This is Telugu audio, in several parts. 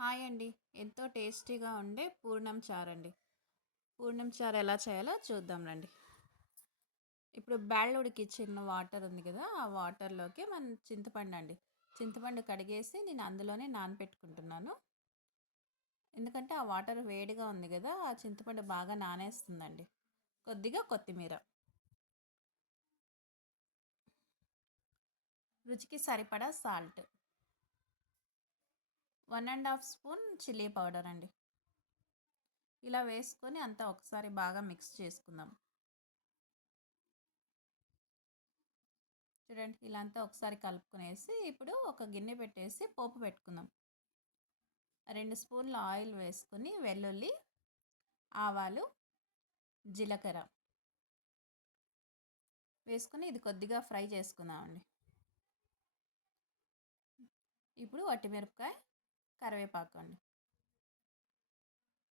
హాయ్ అండి. ఎంతో టేస్టీగా ఉండే పూర్ణం చారండి. పూర్ణం చారు ఎలా చేయాలో చూద్దాం రండి. ఇప్పుడు బ్యాళ్ళు ఉడికిచ్చిన వాటర్ ఉంది కదా! ఆ వాటర్‌లోకి చింతపండు అండి. చింతపండు కడిగేసి నేను అందులోనే నానపెట్టుకుంటున్నాను. ఎందుకంటే ఆ వాటర్ వేడిగా ఉంది కదా! ఆ చింతపండు బాగా నానేస్తుందండి. కొద్దిగా కొత్తిమీర, రుచికి సరిపడా సాల్ట్, 1 ½ స్పూన్ చిల్లీ పౌడర్ అండి. ఇలా వేసుకొని అంతా ఒకసారి బాగా మిక్స్ చేసుకుందాం. చూడండి ఇలా అంతా ఒకసారి కలుపుకునేసి ఇప్పుడు ఒక గిన్నె పెట్టేసి పోపు పెట్టుకుందాం. 2 స్పూన్ల ఆయిల్ వేసుకొని వెల్లుల్లి, ఆవాలు, జీలకర్ర వేసుకొని ఇది కొద్దిగా ఫ్రై చేసుకుందామండి. ఇప్పుడు వట్టిమిరపకాయ, కరివేపాకు అండి.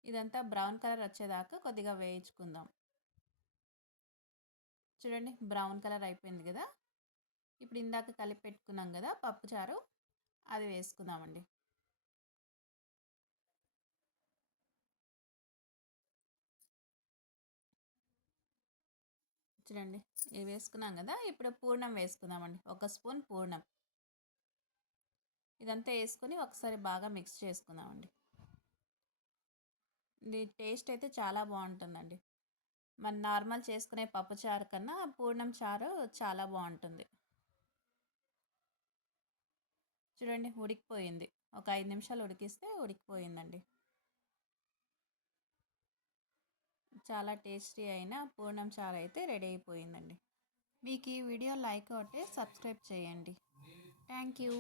ఇదంతా బ్రౌన్ కలర్ వచ్చేదాకా కొద్దిగా వేయించుకుందాం. చూడండి బ్రౌన్ కలర్ అయిపోయింది కదా! ఇప్పుడు ఇందాక కలిపి పెట్టుకున్నాం కదా పప్పుచారు, అది వేసుకుందామండి. చూడండి ఇది వేసుకున్నాం కదా! ఇప్పుడు పూర్ణం వేసుకుందామండి. 1 స్పూన్ పూర్ణం. ఇదంతా వేసుకొని ఒకసారి బాగా మిక్స్ చేసుకుందామండి. ఇది టేస్ట్ అయితే చాలా బాగుంటుందండి. మన నార్మల్ చేసుకునే పప్పుచారు కన్నా పూర్ణం చారు చాలా బాగుంటుంది. చూడండి ఉడికిపోయింది. ఒక 5 నిమిషాలు ఉడికిస్తే ఉడికిపోయిందండి. చాలా టేస్టీ అయిన పూర్ణం చారు అయితే రెడీ అయిపోయిందండి. మీకు ఈ వీడియో లైక్ అవుతే సబ్స్క్రైబ్ చేయండి. Thank you.